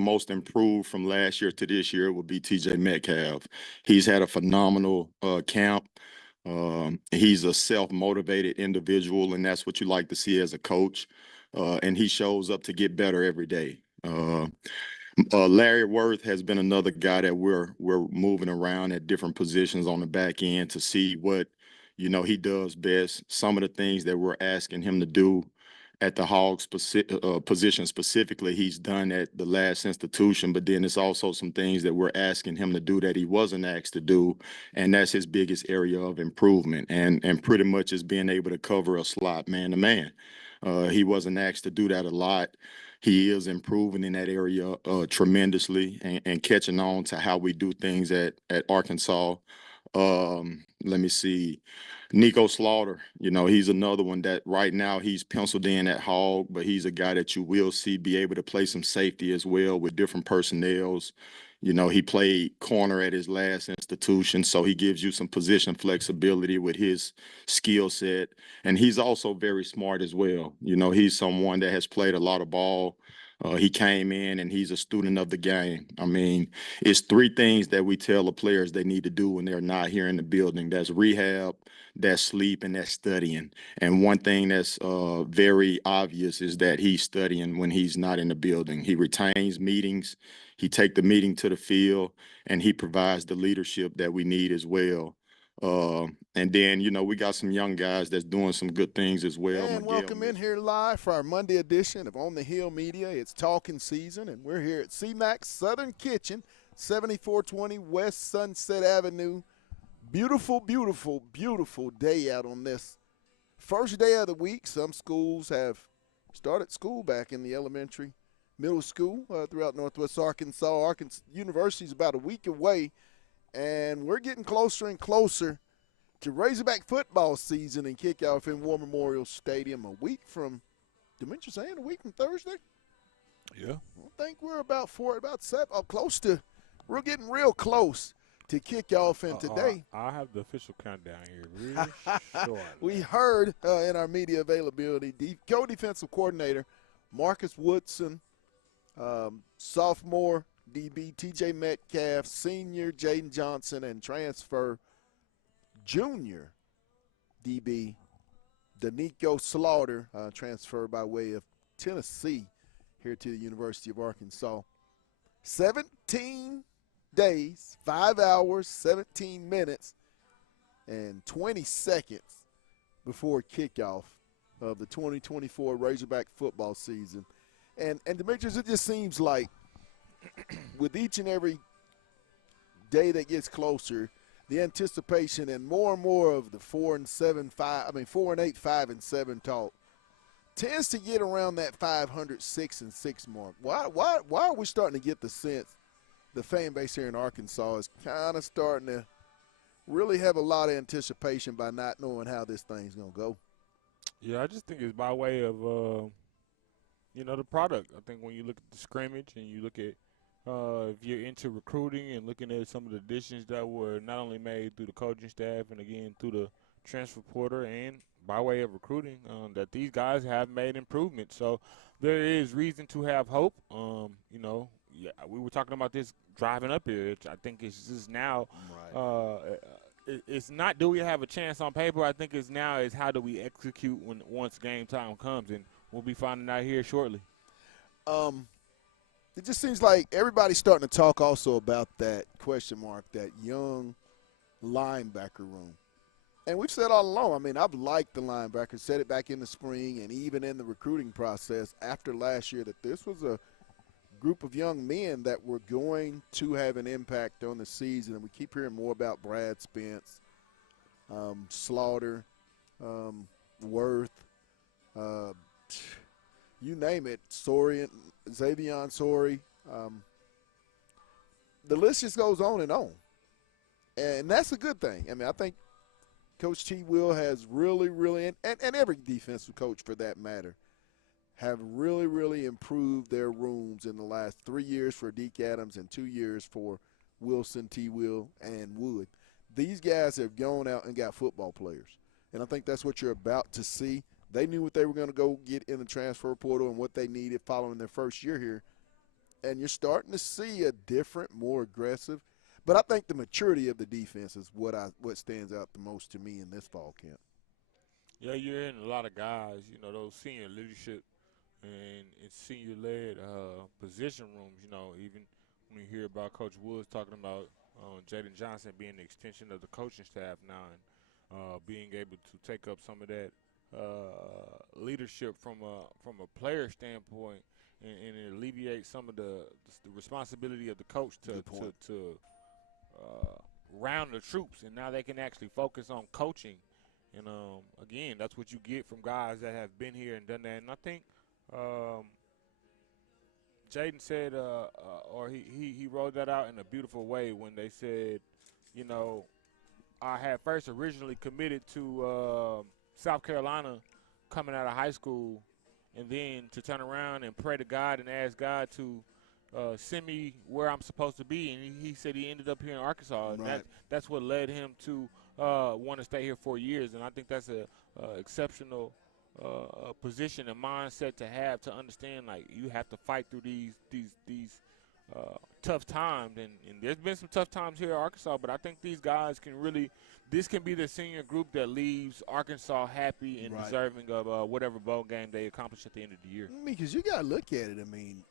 most improved from last year to this year would be TJ Metcalf. He's had a phenomenal camp. He's a self-motivated individual, and that's what you like to see as a coach. And he shows up to get better every day. Larry Worth has been another guy that we're moving around at different positions on the back end to see what he does best. Some of the things that we're asking him to do at the Hogs position specifically, he's done at the last institution. But then it's also some things that we're asking him to do that he wasn't asked to do, and that's his biggest area of improvement. And pretty much is being able to cover a slot man to man. He wasn't asked to do that a lot. He is improving in that area tremendously and catching on to how we do things at Arkansas. Let me see. Nico Slaughter, he's another one that right now he's penciled in at Hog, but he's a guy that you will see be able to play some safety as well with different personnels. He played corner at his last institution, so he gives you some position flexibility with his skill set. And he's also very smart as well. He's someone that has played a lot of ball. He came in and he's a student of the game. I mean, it's three things that we tell the players they need to do when they're not here in the building. That's rehab, that's sleep, and that's studying. And one thing that's very obvious is that he's studying when he's not in the building. He retains meetings. He take the meeting to the field, and he provides the leadership that we need as well. And then, we got some young guys that's doing some good things as well. And welcome in here live for our Monday edition of On the Hill Media. It's talking season, and we're here at CMAX Southern Kitchen, 7420 West Sunset Avenue. Beautiful, beautiful, beautiful day out on this first day of the week. Some schools have started school back in the elementary, middle school throughout Northwest Arkansas. Arkansas University is about a week away, and we're getting closer and closer to Razorback football season and kickoff in War Memorial Stadium a week from, Demetrius saying a week from Thursday? Yeah. I think we're about seven, close to, we're getting real close to kickoff in today. I have the official countdown here. Really short. We heard in our media availability, co-defensive coordinator Marcus Woodson, sophomore DB TJ Metcalf, senior Jaden Johnson, and transfer junior DB Danico Slaughter, transfer by way of Tennessee here to the University of Arkansas. 17 days, 5 hours, 17 minutes, and 20 seconds before kickoff of the 2024 Razorback football season. And Demetrius, it just seems like with each and every day that gets closer, the anticipation and more of the 4 and 8, 5 and 7 talk tends to get around that 500, 6 and 6 mark. Why are we starting to get the sense the fan base here in Arkansas is kind of starting to really have a lot of anticipation by not knowing how this thing's going to go? Yeah, I just think it's by way of, the product. I think when you look at the scrimmage and you look at if you're into recruiting and looking at some of the additions that were not only made through the coaching staff and, again, through the transfer portal and by way of recruiting, that these guys have made improvements. So there is reason to have hope. Yeah, we were talking about this driving up here. I think it's just now it's not do we have a chance on paper. I think it's now is how do we execute once game time comes, and we'll be finding out here shortly. It just seems like everybody's starting to talk also about that question mark, that young linebacker room. And we've said all along, I mean, I've liked the linebackers, said it back in the spring and even in the recruiting process after last year that this was a group of young men that were going to have an impact on the season. And we keep hearing more about Brad Spence, Slaughter, Worth, you name it, Sorian, Xavion Sori. The list just goes on. And that's a good thing. I mean, I think Coach T. Will has really, and every defensive coach for that matter, have really improved their rooms in the last 3 years for Deke Adams and 2 years for Wilson, T. Will, and Wood. These guys have gone out and got football players. And I think that's what you're about to see. They knew what they were going to go get in the transfer portal and what they needed following their first year here. and you're starting to see a different, more aggressive. But I think the maturity of the defense is what stands out the most to me in this fall camp. Yeah, you're hearing a lot of guys, those senior leadership and senior-led position rooms, even when you hear about Coach Woods talking about Jaden Johnson being the extension of the coaching staff now and being able to take up some of that leadership from a player standpoint and alleviate some of the responsibility of the coach to round the troops, and now they can actually focus on coaching. And again, that's what you get from guys that have been here and done that. And I think Jaden said, or he wrote that out in a beautiful way when they said, I had first originally committed to South Carolina coming out of high school, and then to turn around and pray to God and ask God to send me where I'm supposed to be. And he said he ended up here in Arkansas, and Right. that's what led him to want to stay here 4 years. And I think that's a exceptional position and mindset to have, to understand, like, you have to fight through these tough times. And there's been some tough times here at Arkansas, but I think these guys can really – this can be the senior group that leaves Arkansas happy and Right. deserving of whatever bowl game they accomplish at the end of the year. I mean, because you got to look at it. I mean,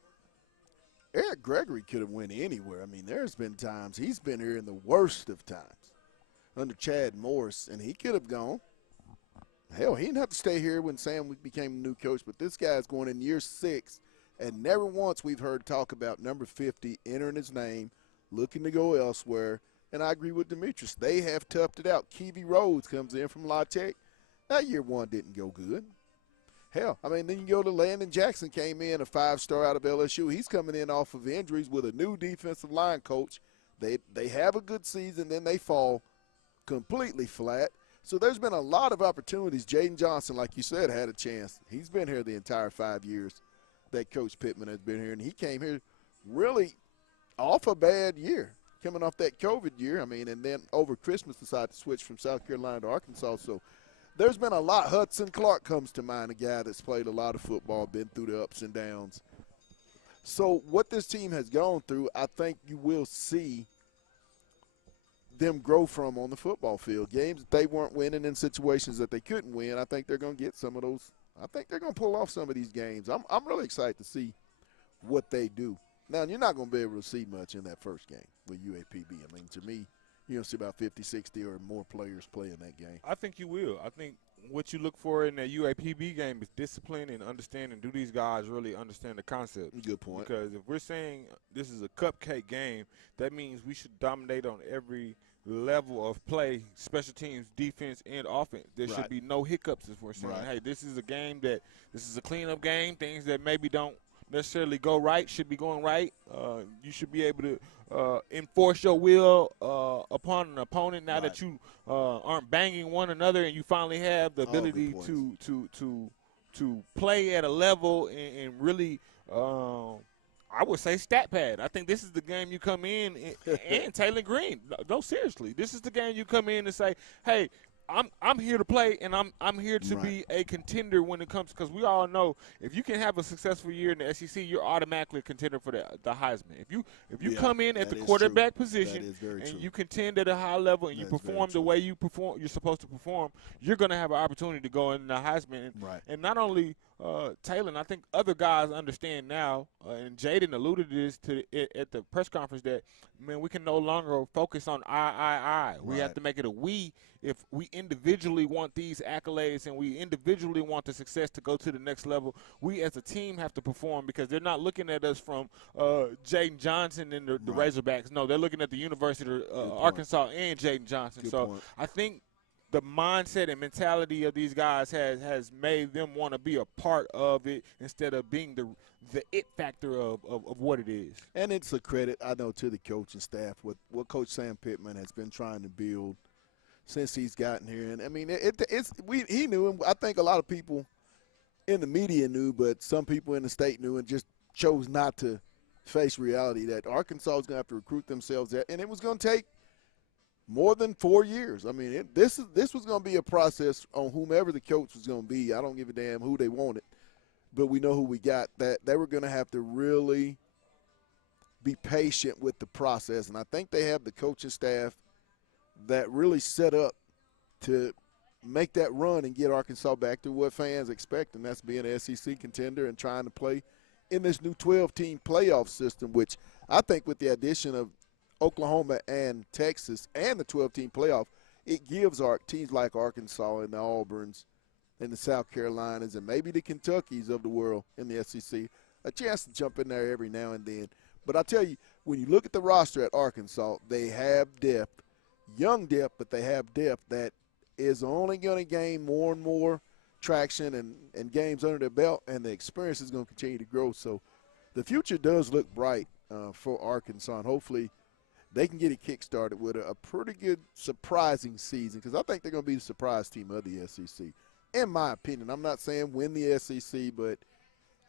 Eric Gregory could have went anywhere. I mean, there's been times he's been here in the worst of times under Chad Morris, and he could have gone. Hell, he didn't have to stay here when Sam became the new coach, but this guy's going in year 6, and never once we've heard talk about number 50 entering his name, looking to go elsewhere. And I agree with Demetrius. They have toughed it out. Keevy Rhodes comes in from La Tech. That year 1 didn't go good. Hell, I mean, then you go to Landon Jackson, came in, a 5-star out of LSU. He's coming in off of injuries with a new defensive line coach. They have a good season, then they fall completely flat. So there's been a lot of opportunities. Jaden Johnson, like you said, had a chance. He's been here the entire 5 years that Coach Pittman has been here, and he came here really off a bad year, coming off that COVID year. I mean, and then over Christmas decided to switch from South Carolina to Arkansas. So there's been a lot. Hudson Clark comes to mind, a guy that's played a lot of football, been through the ups and downs. So what this team has gone through, I think you will see them grow from on the football field. Games that they weren't winning in situations that they couldn't win, I think they're going to get some of those. I think they're going to pull off some of these games. I'm really excited to see what they do. Now, you're not going to be able to see much in that first game with UAPB. I mean, to me, you're going to see about 50, 60 or more players play in that game. I think you will. I think what you look for in that UAPB game is discipline and understanding. Do these guys really understand the concept? Good point. Because if we're saying this is a cupcake game, that means we should dominate on every level of play, special teams, defense, and offense. There Right. should be no hiccups if we're saying, Right. hey, this is a game that this is a cleanup game. Things that maybe don't necessarily go right should be going right. You should be able to enforce your will upon an opponent now that you aren't banging one another, and you finally have the ability to play at a level and really I would say stat pad. I think this is the game you come in and Taylor Green. No, seriously, this is the game you come in and say, hey, I'm here to play, and I'm here to be a contender when it comes, because we all know if you can have a successful year in the SEC, you're automatically a contender for the Heisman. If you come in at the quarterback position and you contend at a high level and you perform the way you're supposed to perform, you're going to have an opportunity to go in the Heisman. And not only Taylor, and I think other guys understand now, and Jaden alluded to this at the press conference, that, man, we can no longer focus on I. We have to make it a we if we individually want these accolades and we individually want the success to go to the next level. We as a team have to perform, because they're not looking at us from Jaden Johnson and the Razorbacks. No, they're looking at the University of Arkansas and Jaden Johnson. I think the mindset and mentality of these guys has made them want to be a part of it instead of being the it factor of what it is. And it's a credit, I know, to the coaching staff, what Coach Sam Pittman has been trying to build since he's gotten here. And, I mean, he knew him. I think a lot of people in the media knew, but some people in the state knew and just chose not to face reality that Arkansas was going to have to recruit themselves there, and it was going to take more than 4 years. I mean, this was going to be a process on whomever the coach was going to be. I don't give a damn who they wanted, but we know who we got. That they were going to have to really be patient with the process. And I think they have the coaching staff that really set up to make that run and get Arkansas back to what fans expect, and that's being an SEC contender and trying to play in this new 12-team playoff system, which I think with the addition of Oklahoma and Texas and the 12-team playoff, it gives our teams like Arkansas and the Auburns and the South Carolinas and maybe the Kentuckys of the world in the SEC a chance to jump in there every now and then. But I tell you, when you look at the roster at Arkansas, they have depth, young depth, but they have depth that is only going to gain more and more traction and games under their belt, and the experience is going to continue to grow. So the future does look bright for Arkansas, and hopefully they can get it kick-started with a pretty good surprising season, because I think they're going to be the surprise team of the SEC, in my opinion. I'm not saying win the SEC, but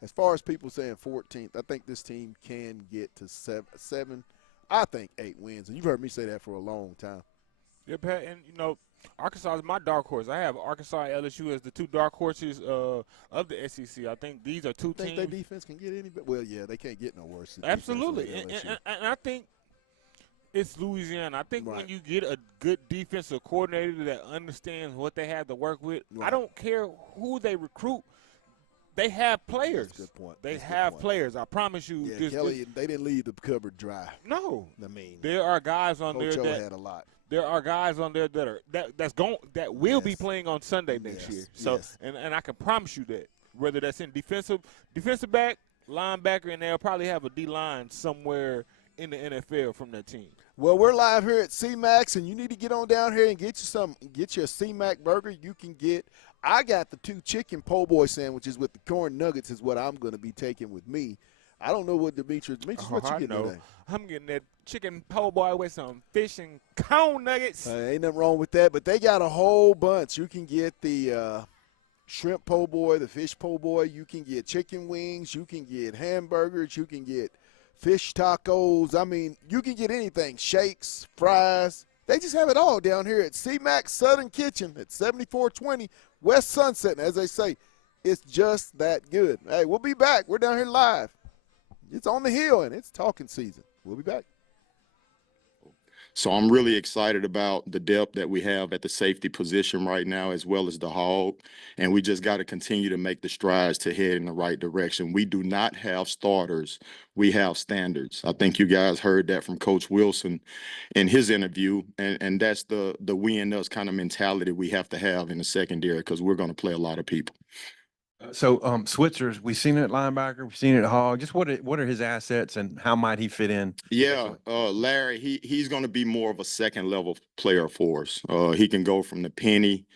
as far as people saying 14th, I think this team can get to seven, I think 8 wins, and you've heard me say that for a long time. Yeah, Pat, and, you know, Arkansas is my dark horse. I have Arkansas and LSU as the 2 dark horses of the SEC. I think these are 2 teams. Think their defense can get any better? Well, yeah, they can't get no worse. Absolutely. And I think it's Louisiana. I think when you get a good defensive coordinator that understands what they have to work with, I don't care who they recruit. They have players. That's a good point. They have players. I promise you. Yeah, Kelly, they didn't leave the cupboard dry. No. I mean, there are guys on Coach there that had a lot. There are guys on there that will be playing on Sunday next year. So and I can promise you that, whether that's in defensive back, linebacker, and they'll probably have a D-line somewhere in the NFL from that team. Well, we're live here at C-Max, and you need to get on down here and get you a C-Mac burger. You can get – I got the 2 chicken po' boy sandwiches with the corn nuggets is what I'm going to be taking with me. I don't know what Demetrius, what you getting today? I'm getting that chicken po' boy with some fish and corn nuggets. Ain't nothing wrong with that, but they got a whole bunch. You can get the shrimp po' boy, the fish po' boy. You can get chicken wings. You can get hamburgers. You can get fish tacos. I mean, you can get anything, shakes, fries. They just have it all down here at C-Max Southern Kitchen at 7420 West Sunset. And as they say, it's just that good. Hey, we'll be back. We're down here live. It's on the hill, and it's talking season. We'll be back. So I'm really excited about the depth that we have at the safety position right now, as well as the hog. And we just got to continue to make the strides to head in the right direction. We do not have starters. We have standards. I think you guys heard that from Coach Wilson in his interview. And that's the we and us kind of mentality we have to have in the secondary, because we're going to play a lot of people. So Switzer's, we've seen it at linebacker, we've seen it at hog. Just what are his assets and how might he fit in? Yeah, Larry, he's going to be more of a second level player for us. He can go from the penny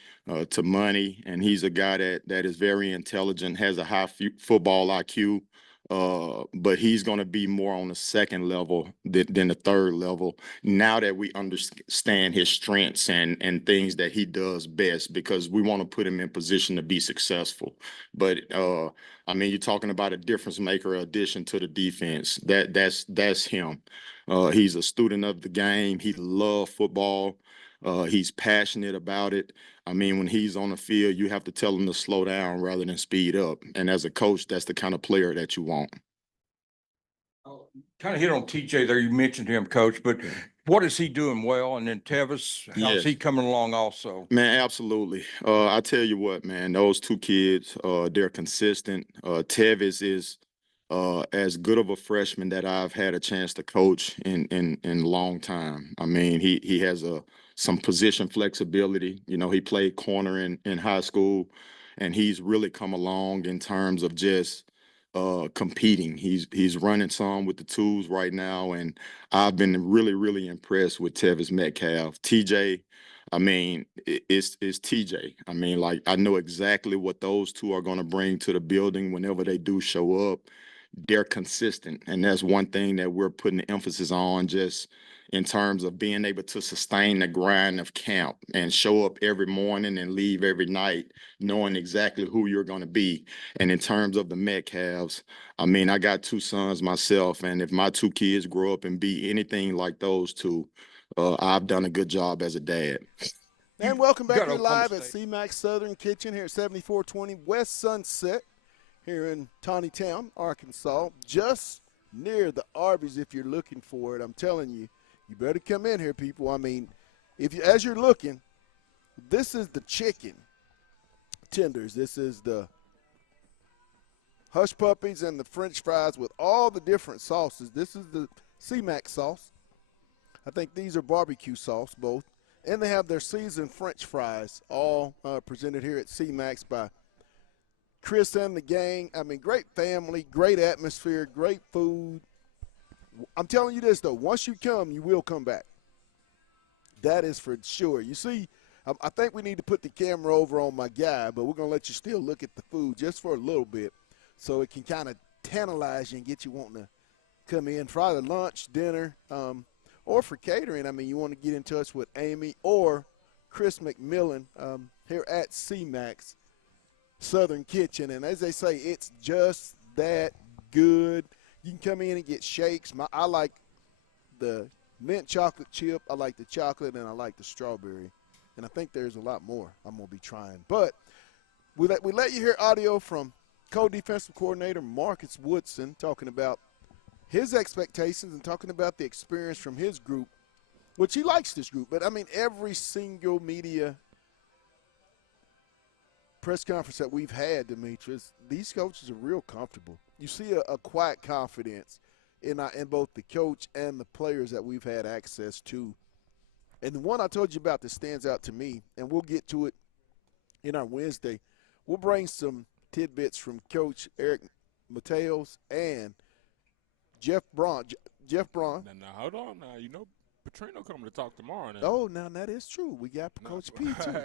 to money, and he's a guy that is very intelligent, has a high football IQ. But he's going to be more on the second level than the third level, now that we understand his strengths and things that he does best, because we want to put him in position to be successful. But I mean, you're talking about a difference maker addition to the defense. That's him. He's a student of the game. He loves football. He's passionate about it. I mean, when he's on the field, you have to tell him to slow down rather than speed up. And as a coach, that's the kind of player that you want. Kind of hit on TJ there. You mentioned him, Coach, but what is he doing well? And then Tevis, how's he coming along also? Man, absolutely. I tell you what, man, those 2 kids, they're consistent. Tevis is as good of a freshman that I've had a chance to coach in a long time. I mean, he has some position flexibility. You know, he played corner in high school, and he's really come along in terms of just competing. He's running some with the twos right now, and I've been really, really impressed with Tevis Metcalf. TJ, I mean, it's TJ. I mean, like, I know exactly what those 2 are going to bring to the building whenever they do show up. They're consistent, and that's one thing that we're putting the emphasis on, just in terms of being able to sustain the grind of camp and show up every morning and leave every night knowing exactly who you're going to be. And in terms of the Metcalves, I mean, I got 2 sons myself, and if my 2 kids grow up and be anything like those 2, I've done a good job as a dad. And welcome back here live at C-Max Southern Kitchen here at 7420 West Sunset here in Tawny Town, Arkansas. Just near the Arby's if you're looking for it. I'm telling you, you better come in here, people. I mean, as you're looking, this is the chicken tenders. This is the hush puppies and the French fries with all the different sauces. This is the C-Mac sauce. I think these are barbecue sauce, both. And they have their seasoned French fries, all presented here at C-Max by Chris and the gang. I mean, great family, great atmosphere, great food. I'm telling you this, though. Once you come, you will come back. That is for sure. You see, I think we need to put the camera over on my guy, but we're going to let you still look at the food just for a little bit so it can kind of tantalize you and get you wanting to come in for either lunch, dinner, or for catering. I mean, you want to get in touch with Amy or Chris McMillan here at C-Max Southern Kitchen. And as they say, it's just that good. You can come in and get shakes. I like the mint chocolate chip. I like the chocolate, and I like the strawberry. And I think there's a lot more I'm going to be trying. But we let you hear audio from co-defensive coordinator Marcus Woodson talking about his expectations and talking about the experience from his group, which he likes this group. But, I mean, every single media press conference that we've had, Demetrius, these coaches are real comfortable. You see a quiet confidence in both the coach and the players that we've had access to. And the one I told you about that stands out to me, and we'll get to it in our Wednesday, we'll bring some tidbits from Coach Eric Mateos and Jeff Braun. Now, hold on now. You know, Petrino coming to talk tomorrow now. Oh, now that is true. We got Coach P, too.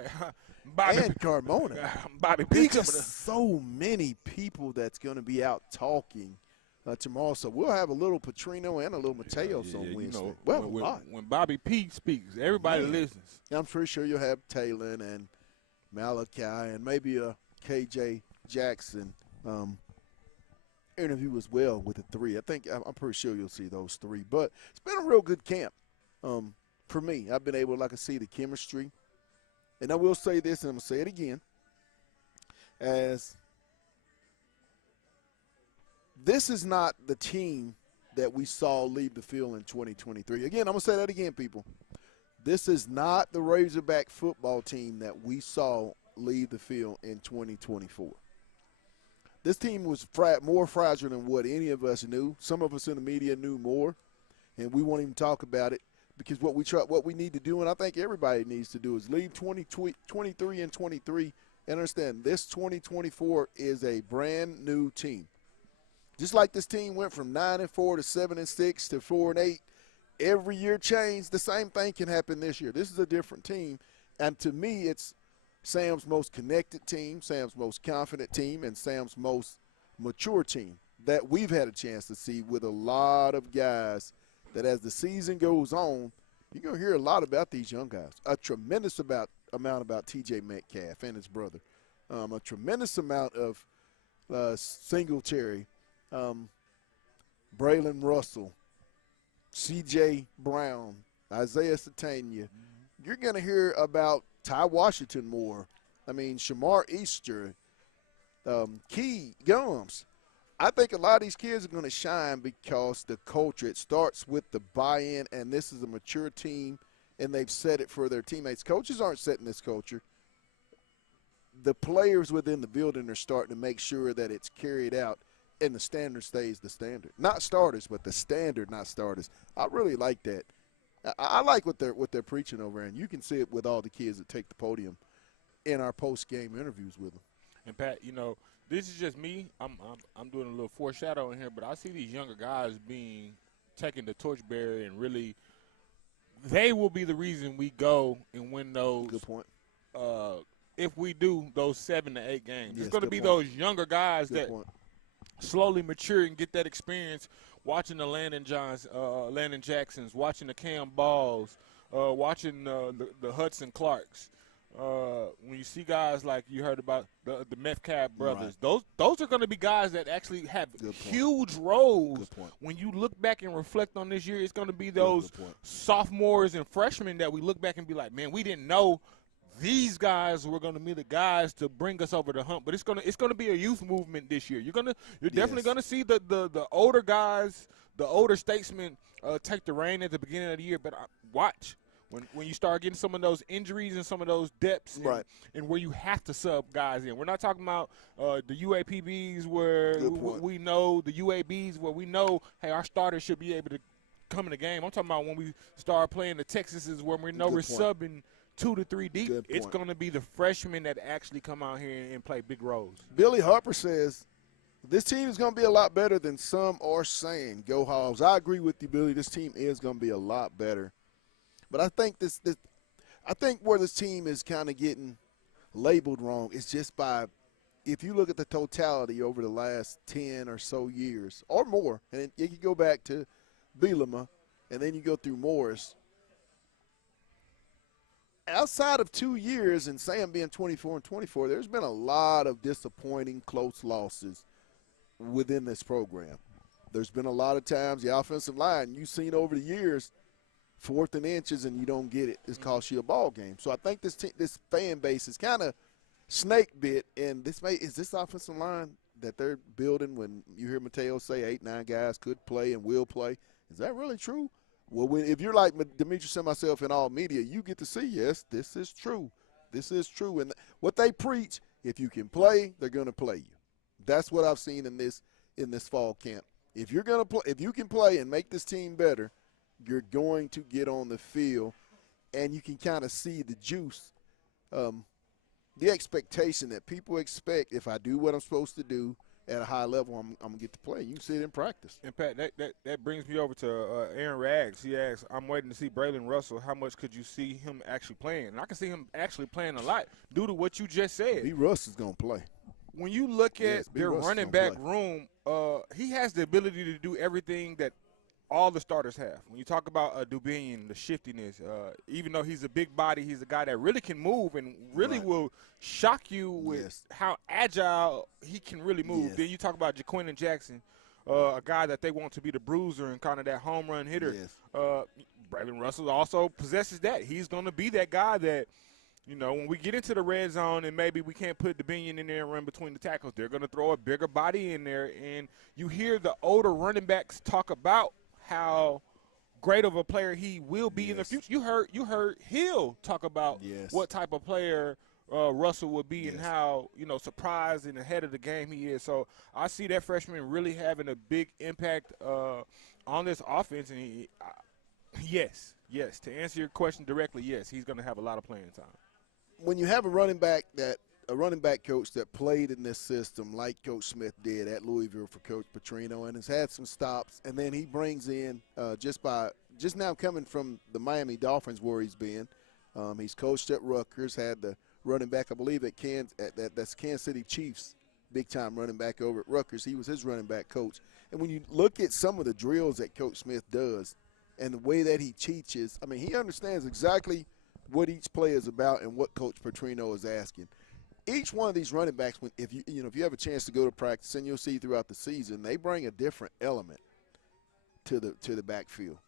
Bobby, and Carmona. Bobby P. There's just so many people that's going to be out talking tomorrow. So we'll have a little Petrino and a little Mateos on Wednesday. You know, when Bobby P speaks, everybody listens. I'm pretty sure you'll have Taylor and Malachi and maybe a KJ Jackson interview as well with the three. I'm pretty sure you'll see those three. But it's been a real good camp for me. I've been able to see the chemistry. And I will say this, and I'm going to say it again, as this is not the team that we saw leave the field in 2023. Again, I'm going to say that again, people. This is not the Razorback football team that we saw leave the field in 2024. This team was more fragile than what any of us knew. Some of us in the media knew more, and we won't even talk about it because what we need to do, and I think everybody needs to do, is leave 2023 and 23 and understand this 2024 is a brand new team. Just like this team went from 9-4 to 7-6 to 4-8, every year changed. The same thing can happen this year. This is a different team, and to me, it's Sam's most connected team, Sam's most confident team, and Sam's most mature team that we've had a chance to see with a lot of guys that as the season goes on, you're going to hear a lot about these young guys. A tremendous amount about TJ Metcalf and his brother. A tremendous amount of Singletary, Braylon Russell, C.J. Brown, Isaiah Satania. You're going to hear about Ty Washington more. I mean, Shamar Easter, Key Gums. I think a lot of these kids are going to shine because the culture, it starts with the buy-in, and this is a mature team, and they've set it for their teammates. Coaches aren't setting this culture. The players within the building are starting to make sure that it's carried out, and the standard stays the standard. Not starters, but the standard, not starters. I really like that. I like what they're preaching over, and you can see it with all the kids that take the podium in our post-game interviews with them. And Pat, you know, this is just me. I'm doing a little foreshadowing here, but I see these younger guys taking the torchbearer and really, they will be the reason we go and win those. Good point. If we do those 7 to 8 games, yes, it's going to be point. those younger guys good that point. slowly mature and get that experience. Watching the Landon Jacksons, watching the Cam Balls, watching the Hudson Clarks. When you see guys like you heard about the Metcalf brothers, right. those are going to be guys that actually have huge roles. When you look back and reflect on this year, it's going to be those sophomores and freshmen that we look back and be like, man, we didn't know these guys were going to be the guys to bring us over the hump. But it's gonna be a youth movement this year. You're definitely Yes. gonna see the older guys, the older statesmen take the reign at the beginning of the year. But watch. When you start getting some of those injuries and some of those depths Right. and where you have to sub guys in. We're not talking about the UAPBs where Good point. we know, the UABs where we know, hey, our starters should be able to come in the game. I'm talking about when we start playing the Texases where we know Good we're point. subbing 2 to 3 deep. Good It's point. going to be the freshmen that actually come out here and play big roles. Billy Harper says this team is going to be a lot better than some are saying. Go Hogs. I agree with you, Billy. This team is going to be a lot better. But I think I think where this team is kind of getting labeled wrong is just by, if you look at the totality over the last 10 or so years or more, and you go back to Bielema and then you go through Morris, outside of 2 years and Sam being 24-24, there's been a lot of disappointing close losses within this program. There's been a lot of times the offensive line, you've seen over the years, 4th and inches and you don't get it, it's cost you a ball game. So I think this fan base is kind of snake bit, and is this offensive line that they're building when you hear Mateo say 8-9 guys could play and will play, is that really true? Well, if you're like Demetrius and myself in all media, you get to see, yes, this is true. This is true. And what they preach, if you can play, they're going to play you. That's what I've seen in this fall camp. If you're going to play, if you can play and make this team better, you're going to get on the field, and you can kind of see the juice, the expectation that people expect. If I do what I'm supposed to do at a high level, I'm going to get to play. You can see it in practice. In fact, that brings me over to Aaron Rags. He asks, I'm waiting to see Braylon Russell. How much could you see him actually playing? And I can see him actually playing a lot due to what you just said. B. Russ is going to play. When you look at Yes, B. their Russ is running gonna back play. room, he has the ability to do everything that all the starters have. When you talk about Dubinion, the shiftiness, even though he's a big body, he's a guy that really can move and really Right. will shock you with Yes. how agile he can really move. Yes. Then you talk about Jaquindon Jackson, a guy that they want to be the bruiser and kind of that home run hitter. Yes. Braylon Russell also possesses that. He's going to be that guy that, you know, when we get into the red zone and maybe we can't put Dubinion in there and run between the tackles, they're going to throw a bigger body in there. And you hear the older running backs talk about how great of a player he will be in the Yes. future. You heard Hill talk about Yes. what type of player Russell would be and Yes. how, you know, surprised and ahead of the game he is. So I see that freshman really having a big impact on this offense. And yes, to answer your question directly, yes, he's going to have a lot of playing time. When you have a running back coach that played in this system like Coach Smith did at Louisville for Coach Petrino and has had some stops, and then he brings in just now coming from the Miami Dolphins where he's been, he's coached at Rutgers, had the running back I believe that's Kansas City Chiefs, big time running back over at Rutgers. He was his running back coach, and when you look at some of the drills that Coach Smith does and the way that he teaches, I mean he understands exactly what each play is about and what Coach Petrino is asking. Each one of these running backs, if you have a chance to go to practice, and you'll see throughout the season, they bring a different element to the backfield,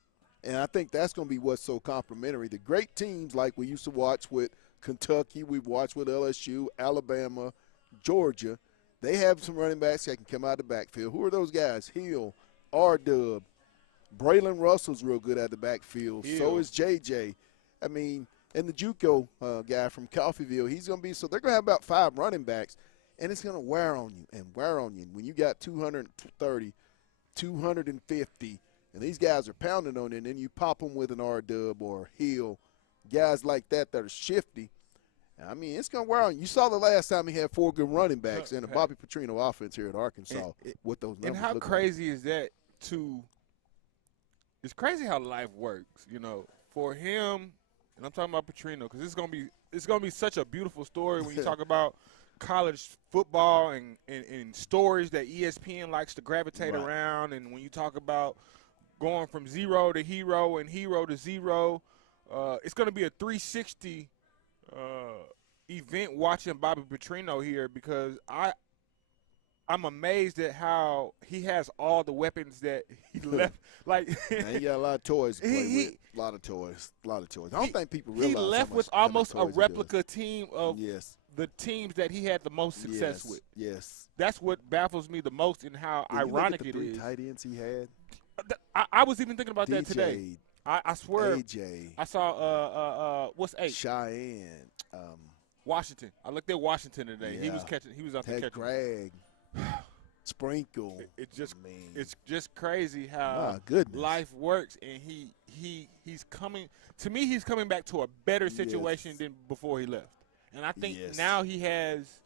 and I think that's going to be what's so complimentary. The great teams like we used to watch with Kentucky, we've watched with LSU, Alabama, Georgia, they have some running backs that can come out of the backfield. Who are those guys? Hill, R-Dub, Braylon Russell's real good at the backfield. Hill. So is JJ. I mean, and the JUCO guy from Coffeyville, he's going to be – so they're going to have about 5 running backs, and it's going to wear on you and wear on you. When you got 230, 250, and these guys are pounding on you, and then you pop them with an R-Dub or Hill, guys like that are shifty. I mean, it's going to wear on you. You saw the last time he had 4 good running backs in a Bobby Petrino offense here at Arkansas. What those numbers And how look crazy is that it's crazy how life works, you know, for him. And I'm talking about Petrino because it's gonna be such a beautiful story when you talk about college football and stories that ESPN likes to gravitate Right. around. And when you talk about going from zero to hero and hero to zero, it's gonna be a 360 event watching Bobby Petrino here because I I'm amazed at how he has all the weapons that he left. Like And he got a lot of toys to play He- with. A lot of toys. A lot of toys. I don't think people realize he how left much- with how many almost a toys he does. replica team of Yes. the teams that he had the most success yes. with. Yes. That's what baffles me the most in how When you look at ironic the it three is. tight ends he had. I was even thinking about that today. DJ, I swear AJ, I saw what's 8? Cheyenne, Washington. I looked at Washington today. He was Yeah. catching. He was out there Ted catching. Gregg, Sprinkle. It's just Man. it's just crazy how My goodness. life works, and he's coming. To me, he's coming back to a better situation Yes. than before he left. And I think Yes. now he has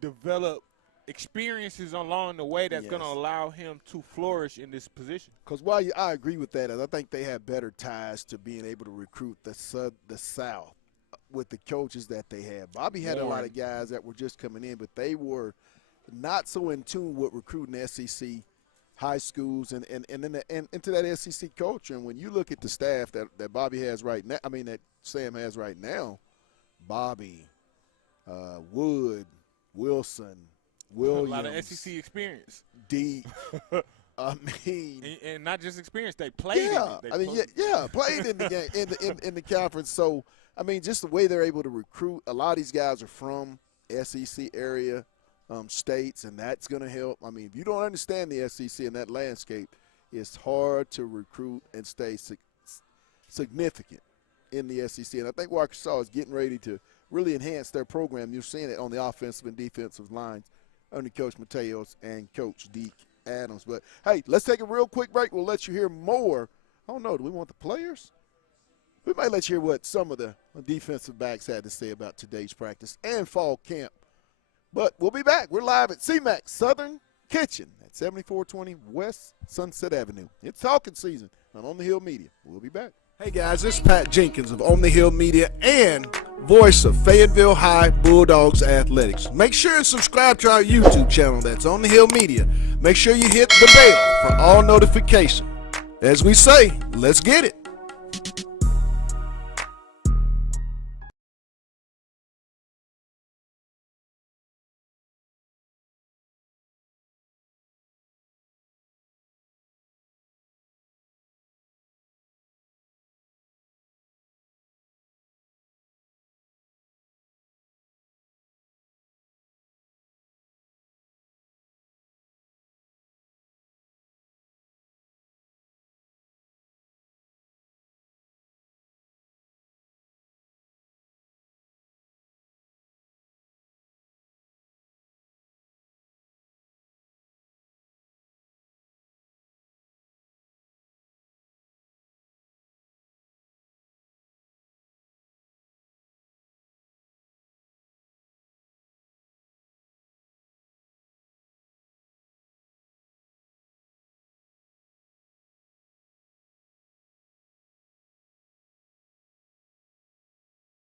developed experiences along the way that's going to Yes. allow him to flourish in this position. Because while I agree with that, I think they have better ties to being able to recruit the South with the coaches that they have. Bobby had a lot Warren. of guys that were just coming in, but they were not so in tune with recruiting SEC high schools and into that SEC culture. And when you look at the staff that Bobby has right now, that Sam has right now, Bobby, Wood, Wilson, Williams, A lot of SEC experience, Deep. I mean, and not just experience. They played. yeah, in it. played in the game in the conference. So just the way they're able to recruit. A lot of these guys are from SEC area states, and that's going to help. If you don't understand the SEC and that landscape, it's hard to recruit and stay significant in the SEC. And I think Arkansas is getting ready to really enhance their program. You're seeing it on the offensive and defensive lines under Coach Mateos and Coach Deke Adams. But, hey, let's take a real quick break. We'll let you hear more. I don't know. Do we want the players? We might let you hear what some of the defensive backs had to say about today's practice and fall camp. But we'll be back. We're live at CMAC Southern Kitchen at 7420 West Sunset Avenue. It's talking season on the Hill Media. We'll be back. Hey, guys, this is Pat Jenkins of On the Hill Media and voice of Fayetteville High Bulldogs Athletics. Make sure and subscribe to our YouTube channel. That's On the Hill Media. Make sure you hit the bell for all notifications. As we say, let's get it.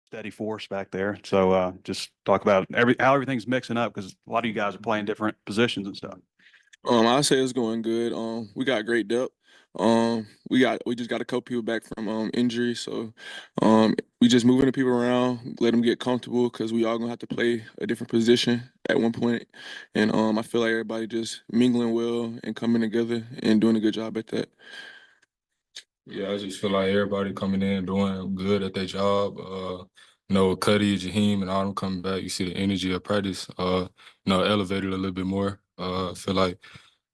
Steady force back there. So just talk about how everything's mixing up because a lot of you guys are playing different positions and stuff. I'd say it's going good. We got great depth. We just got a couple people back from injury, so we just moving the people around, let them get comfortable because we all gonna have to play a different position at one point. And I feel like everybody just mingling well and coming together and doing a good job at that. Yeah, I just feel like everybody coming in doing good at their job. Cuddy, Jaheim, and all them coming back. You see the energy of practice. Elevated a little bit more. I feel like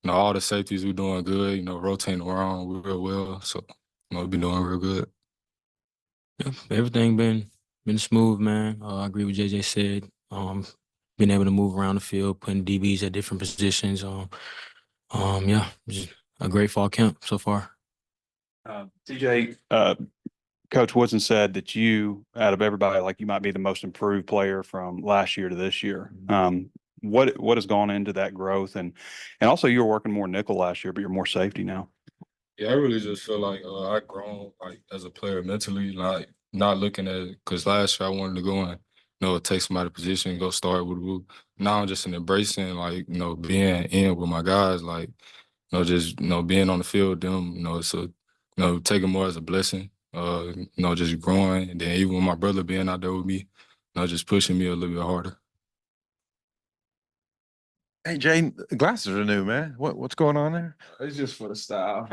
all the safeties we're doing good. Rotating around real well. So we've been doing real good. Yeah, everything been smooth, man. I agree with JJ said. Being able to move around the field, putting DBs at different positions. Just a great fall camp so far. TJ, Coach Woodson said that you, out of everybody, you might be the most improved player from last year to this year. What has gone into that growth, and also you were working more nickel last year, but you're more safety now. Yeah, I really just feel like I've grown as a player mentally, not looking at it because last year I wanted to go and take somebody's position and go start with Woo. Now I'm just embracing being in with my guys, just being on the field with them. It's taking more as a blessing. Just growing, and then even with my brother being out there with me, just pushing me a little bit harder. Hey, Jay, glasses are new, man. What's going on there? It's just for the style.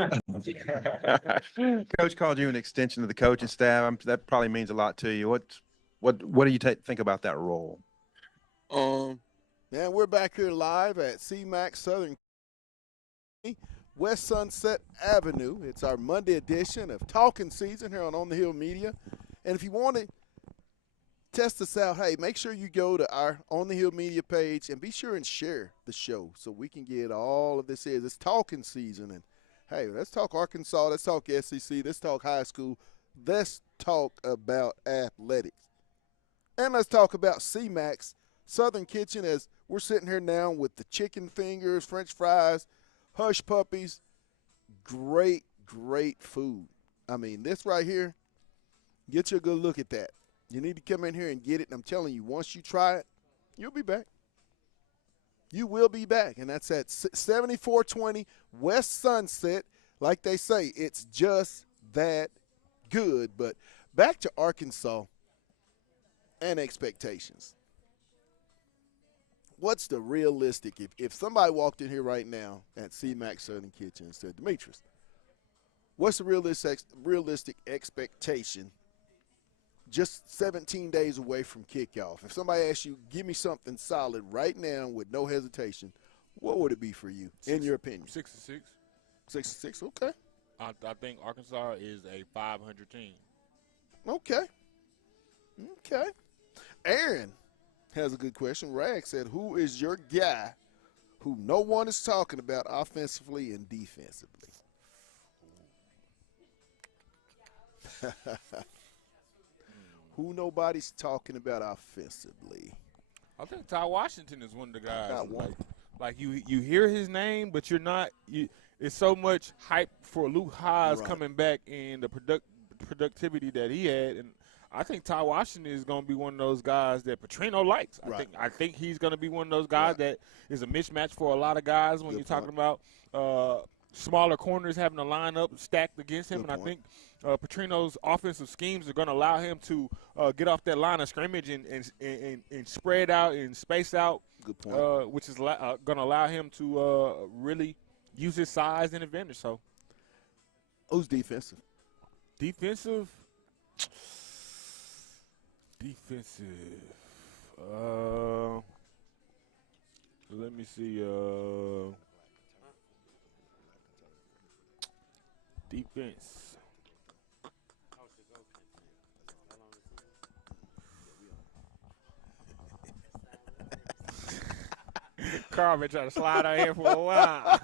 Coach called you an extension of the coaching staff. That probably means a lot to you. What do you think about that role? Man, we're back here live at CMAC Southern West Sunset Avenue. It's our Monday edition of Talking Season here on the Hill Media. And if you want to test us out, hey, make sure you go to our On the Hill Media page and be sure and share the show so we can get all of this. It's talking season, and hey, let's talk Arkansas, let's talk SEC, let's talk high school, let's talk about athletics, and let's talk about CMAX Southern Kitchen as we're sitting here now with the chicken fingers, French fries, hush puppies, great food. I mean, this right here, get you a good look at that. You need to come in here and get it. And I'm telling you, once you try it, you'll be back. You will be back. And that's at 7420 West Sunset. Like they say, it's just that good. But back to Arkansas and expectations. What's the realistic, if somebody walked in here right now at CMAC Southern Kitchen and said, Demetrius, what's the realistic expectation just 17 days away from kickoff? If somebody asks you, give me something solid right now with no hesitation, what would it be for you, in your opinion? 6-6. 6-6, okay. I think Arkansas is a 500 team. Okay. Aaron has a good question. Rag said, who is your guy who no one is talking about offensively and defensively? Who nobody's talking about offensively? I think Ty Washington is one of the guys. Not one. Like you hear his name, but you're not. It's so much hype for Luke Haas Right. coming back and the productivity that he had, and I think Ty Washington is going to be one of those guys that Petrino likes. Right. I think he's going to be one of those guys that is a mismatch for a lot of guys when Good you're talking about smaller corners having a lineup stacked against him. Good And point. I think Petrino's offensive schemes are going to allow him to get off that line of scrimmage and spread out and space out. Good point. Which is going to allow him to really use his size and advantage. So, Who's defensive? defensive. Let me see. Defense. Carl been trying to slide out here for a while.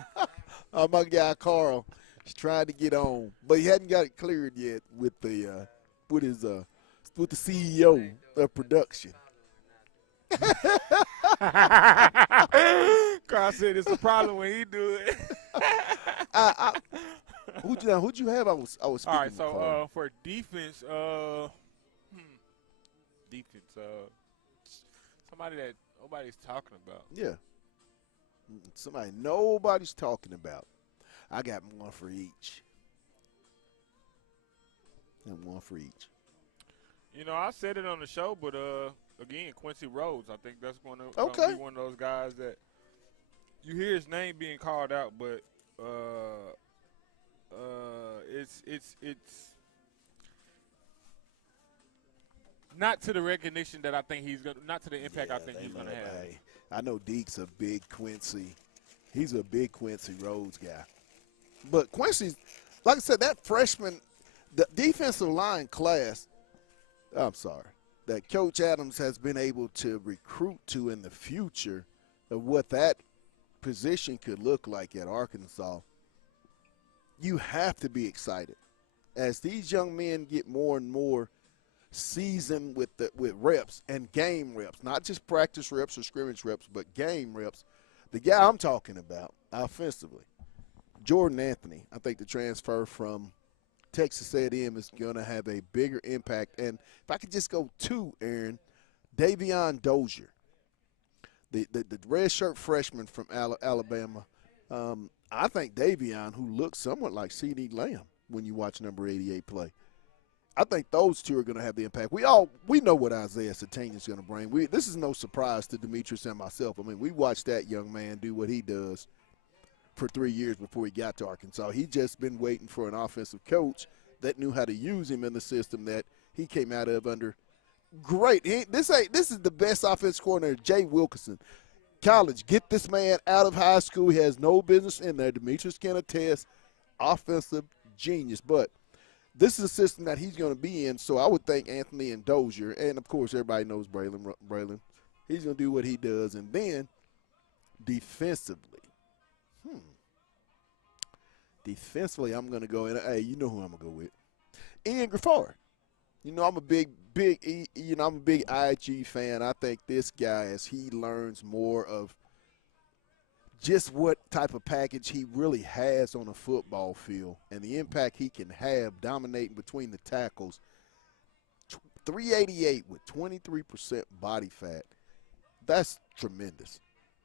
My guy Carl is trying to get on, but he hadn't got it cleared yet with the with the CEO of production. Carl said it's a problem when he do it. Who'd you have? I was speaking All right, to so Carl. for defense, somebody that nobody's talking about. Yeah, somebody nobody's talking about. I got one for each. And one for each. You know, I said it on the show, but again, Quincy Rhodes. I think that's going to Okay. be one of those guys that you hear his name being called out, but it's not to the recognition that I think he's going to, not to the impact I think he's going to have. Hey, I know Deke's a big Quincy. He's a big Quincy Rhodes guy. But Quincy's, like I said, that freshman, the defensive line class, that Coach Adams has been able to recruit to in the future of what that position could look like at Arkansas, you have to be excited. As these young men get more and more seasoned with reps and game reps, not just practice reps or scrimmage reps, but game reps, the guy I'm talking about offensively, Jordan Anthony, I think the transfer from Texas A&M is going to have a bigger impact. And if I could just go to, Aaron, Davion Dozier, the redshirt freshman from Alabama. I think Davion, who looks somewhat like C.D. Lamb when you watch number 88 play, I think those two are going to have the impact. We know what Isaiah Satania is going to bring. This is no surprise to Demetrius and myself. I mean, we watched that young man do what he does for 3 years before he got to Arkansas. He just been waiting for an offensive coach that knew how to use him in the system that he came out of under. Great. This is the best offense coordinator, Jay Wilkinson. College, get this man out of high school. He has no business in there. Demetrius can attest, offensive genius. But this is a system that he's going to be in, so I would think Anthony and Dozier, and, of course, everybody knows Braylon. He's going to do what he does. And then defensively, defensively, I'm going to go in. Hey, you know who I'm going to go with. Ian Griffard. You know, I'm a big IG fan. I think this guy, as he learns more of just what type of package he really has on a football field and the impact he can have dominating between the tackles, 388 with 23% body fat, that's tremendous.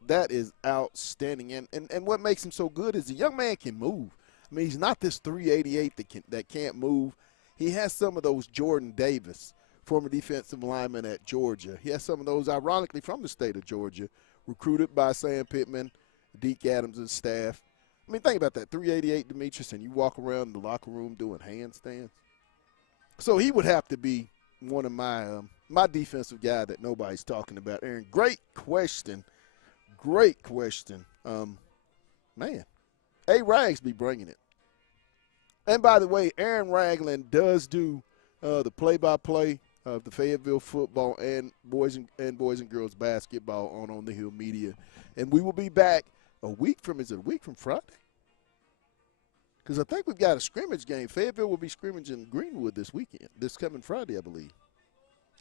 That is outstanding. And what makes him so good is the young man can move. I mean, he's not this 388 that can't move. He has some of those Jordan Davis, former defensive lineman at Georgia. He has some of those, ironically, from the state of Georgia, recruited by Sam Pittman, Deke Adams, and staff. I mean, think about that, 388 Demetrius, and you walk around the locker room doing handstands. So he would have to be one of my defensive guy that nobody's talking about. Aaron, great question. Great question. Man, A-Rags be bringing it. And by the way, Aaron Ragland does do the play-by-play of the Fayetteville football and boys and girls basketball on the Hill Media. And we will be back a week from Friday? Because I think we've got a scrimmage game. Fayetteville will be scrimmaging Greenwood this weekend, this coming Friday, I believe.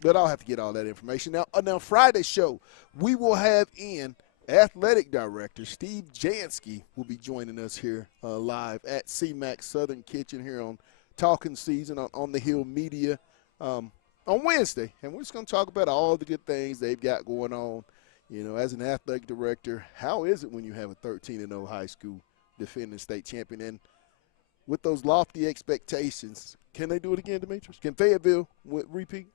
But I'll have to get all that information. Now Friday's show, we will have in Athletic Director Steve Jansky will be joining us here live at CMAC Southern Kitchen here on Talking Season on the Hill Media on Wednesday. And we're just going to talk about all the good things they've got going on. You know, as an athletic director, how is it when you have a 13-0 high school defending state champion? And with those lofty expectations, can they do it again, Demetrius? Can Fayetteville repeat?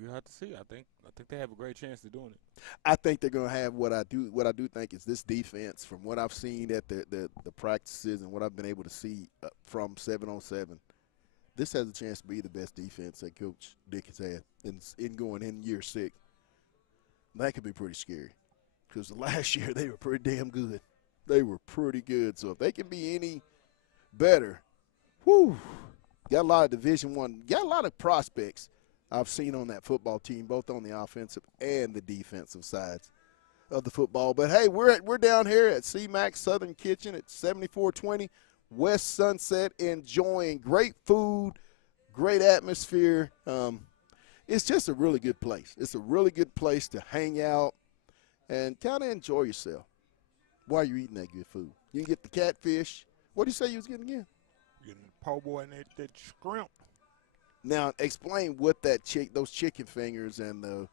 We'll have to see. I think they have a great chance of doing it. I think they're going to have what I do think is this defense, from what I've seen at the practices and what I've been able to see from 7-on-7, this has a chance to be the best defense that Coach Dick has had in going in year 6. That could be pretty scary because last year they were pretty damn good. They were pretty good. So if they can be any better, got a lot of Division I, got a lot of prospects I've seen on that football team, both on the offensive and the defensive sides of the football. But, hey, we're down here at CMAC Southern Kitchen at 7420 West Sunset, enjoying great food, great atmosphere. It's just a really good place. It's a really good place to hang out and kind of enjoy yourself while you're eating that good food. You can get the catfish. What did you say you was getting again? Getting the po' boy and that shrimp. Now, explain what those chicken fingers and the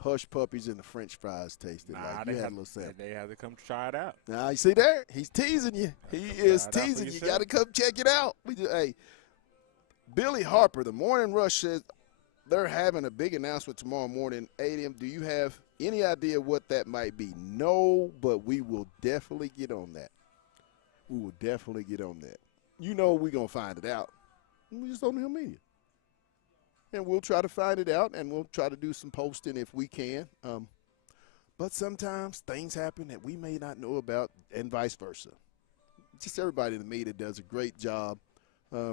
hush puppies and the French fries tasted like. You had a little sample. They have to come try it out. Now, you see there? He's teasing you. He is teasing you. You got to come check it out. Hey, Billy Harper, the Morning Rush says they're having a big announcement tomorrow morning, 8 a.m. Do you have any idea what that might be? No, but we will definitely get on that. We will definitely get on that. You know we're going to find it out. We just on the Hill Media. And we'll try to find it out, and we'll try to do some posting if we can. But sometimes things happen that we may not know about, and vice versa. Just everybody in the media does a great job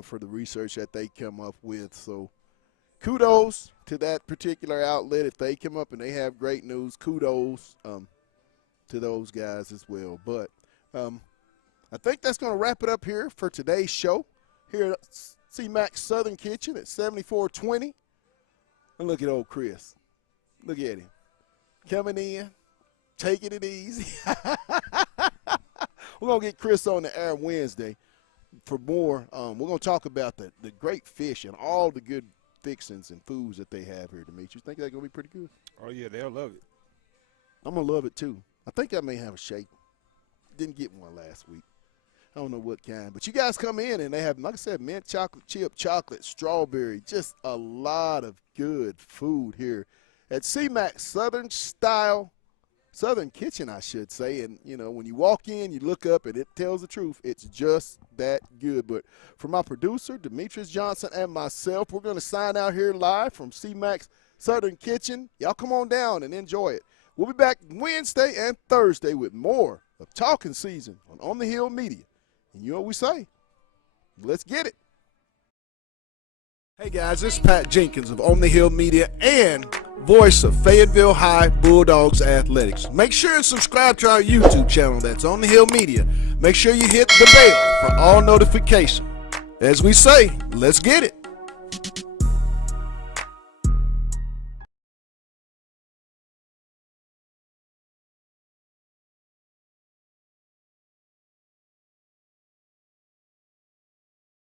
for the research that they come up with. So kudos to that particular outlet. If they come up and they have great news, kudos to those guys as well. But I think that's going to wrap it up here for today's show here at CMAC Southern Kitchen at 7420. And look at old Chris. Look at him. Coming in, taking it easy. We're going to get Chris on the air Wednesday for more. We're going to talk about the great fish and all the good fixings and foods that they have here, Demetrius. Think that's going to be pretty good? Oh, yeah, they'll love it. I'm going to love it, too. I think I may have a shake. Didn't get one last week. I don't know what kind. But you guys come in and they have, like I said, mint chocolate chip, chocolate, strawberry, just a lot of good food here at CMAX Southern Kitchen, I should say. And, you know, when you walk in, you look up and it tells the truth. It's just that good. But for my producer, Demetrius Johnson, and myself, we're going to sign out here live from CMAX Southern Kitchen. Y'all come on down and enjoy it. We'll be back Wednesday and Thursday with more of Talking Season on the Hill Media. And you know what we say? Let's get it. Hey guys, this is Pat Jenkins of On the Hill Media and voice of Fayetteville High Bulldogs Athletics. Make sure and subscribe to our YouTube channel. That's On the Hill Media. Make sure you hit the bell for all notifications. As we say, let's get it.